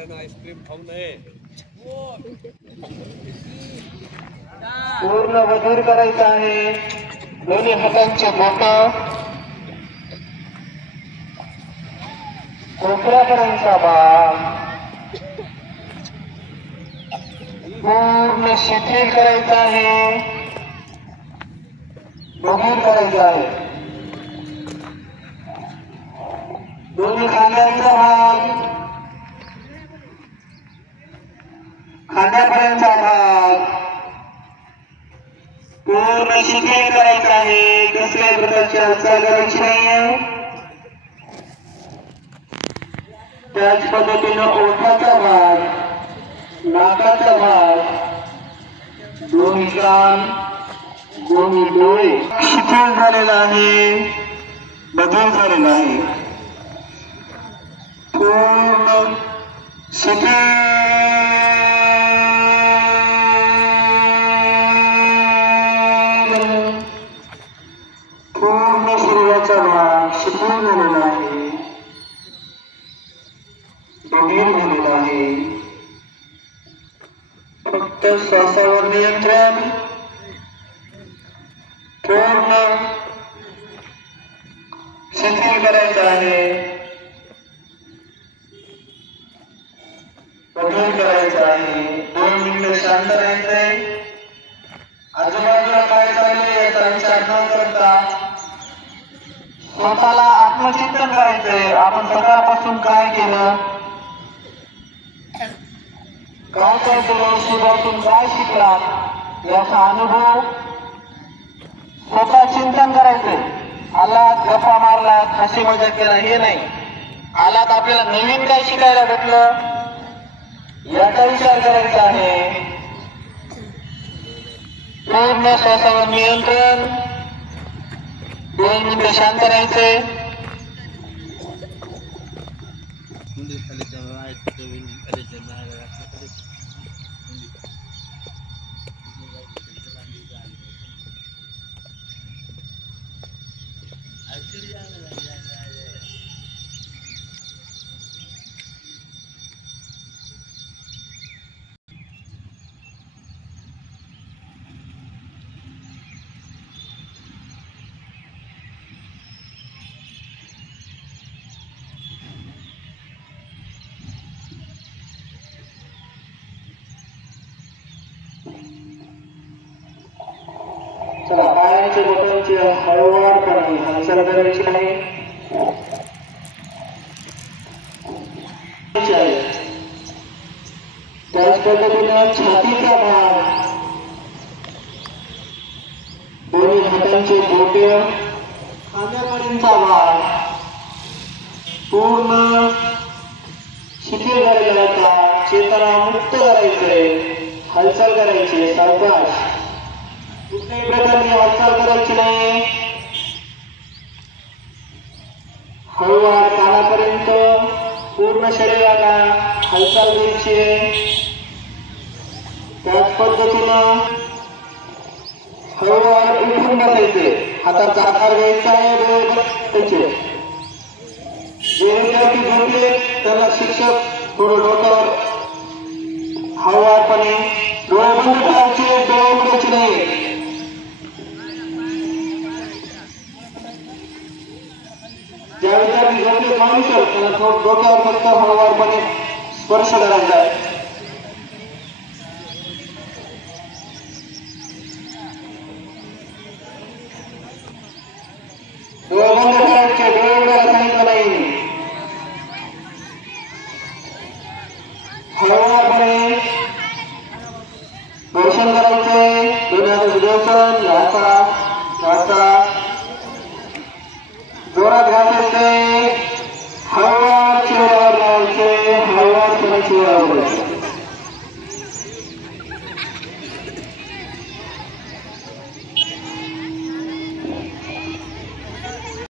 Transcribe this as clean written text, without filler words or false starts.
शेतकऱ्यांना आईस्क्रीम खाऊ नये. पूर्ण वजूर करायचं आहे. दोन्ही हातांचे बोट कोपऱ्यापर्यंतचा भाग पूर्ण शिथिल करायचा आहे. वजूर करायचा आहे. दोन्ही खांद्यांचा भाग खांद्यापर्यंतचा भाग पूर्ण शिथिल करायचा आहे. कसल्याही प्रकारची हालचाल करायची नाहीये. त्याच पद्धतीनं ओठाचा भाग, नाकाचा भाग, दोन्ही कान, दोन्ही डोळे शिथिल झालेला आहे. बदल झालेला आहे. पूर्ण शिथिल पूर्ण शरीराचा भाग शिथिल झालेला आहे. बधीर झालेला आहे. फक्त श्वासावर नियंत्रण. पूर्ण शिथिल करायचं आहे. बदल करायचा आहे. 2 मिनिटं शांत राहायचंय. आजूबाजूला काय चाललंय याचा विचार न करता स्वतःला आत्मचिंतन करायचंय. आपण सकाळपासून काय केलं, काय काय केलं, सुरुवातीतून काय शिकलात याचा अनुभव स्वतः चिंतन करायचंय. आलात, गप्पा मारलात, हसी मजाक केला हे नाही. आलात, आपल्याला नवीन काय शिकायला भेटलं याचा विचार करायचा आहे. पूर्ण श्वासावर नियंत्रण. 2 मिनिटं शांत राहायचे. चला, पायाच्या बोटांची हळूवारपणे हालचाल करायची आहे. त्याच पद्धतीनं छातीचा भाग, दोन्ही हातांचे बोटे, खांद्यापर्यंतचा भाग पूर्ण शिथिल झालेला होता. चेतना मुक्त करायचंय. हालचाल करायची सावकाश. कुठल्याही प्रकारची हालचाल करायची नाही. हळूवार कानापर्यंत पूर्ण शरीराला हालचाल द्यायची आहे. त्याच पद्धतीनं हळूवार उठून बसायचे. हाताचा आकार घ्यायचा आहे. त्याचे जे विद्यार्थी झोपले त्याला शिक्षक थोडं डोक्यावर हळूवारपणे डोळे बंद करायचे. डोळे उघडायचे नाही. ज्या विद्यार्थी झोपले माणूस त्याला डोक्यावर फक्त हळूवारपणे स्पर्श करायचा आहे.